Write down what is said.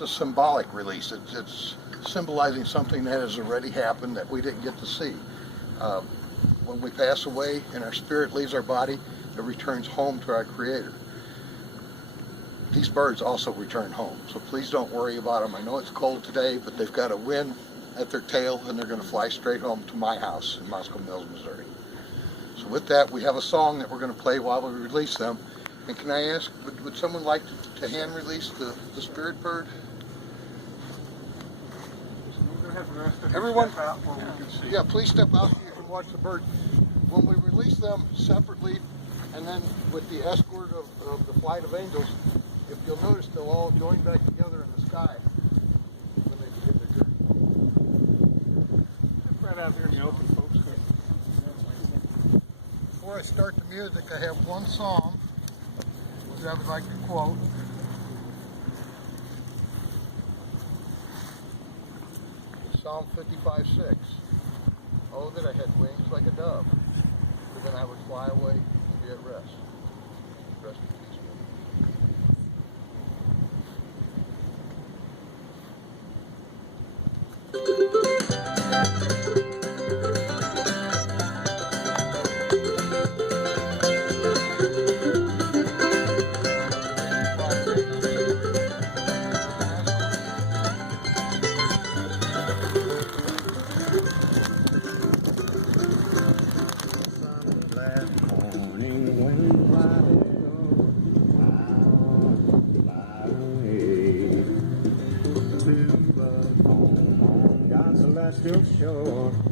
It's a symbolic release. It's symbolizing something that has already happened that we didn't get to see. When we pass away and our spirit leaves our body, it returns home to our Creator. These birds also return home, so please don't worry about them. I know it's cold today, but they've got a wind at their tail, and they're going to fly straight home to my house in Moscow Mills, Missouri. So with that, we have a song that we're going to play while we release them. And can I ask, would someone like to hand release the spirit bird? Everyone, yeah, please step out so you can watch the bird. When we release them separately, and then with the escort of the flight of angels, if you'll notice, they'll all join back together in the sky when they begin their journey. Just right out there in the open, folks. Before I start the music, I have one psalm which I would like to quote. Psalm 55:6. Oh, that I had wings like a dove, for then I would fly away and be at rest. Rest in peace. Still shore.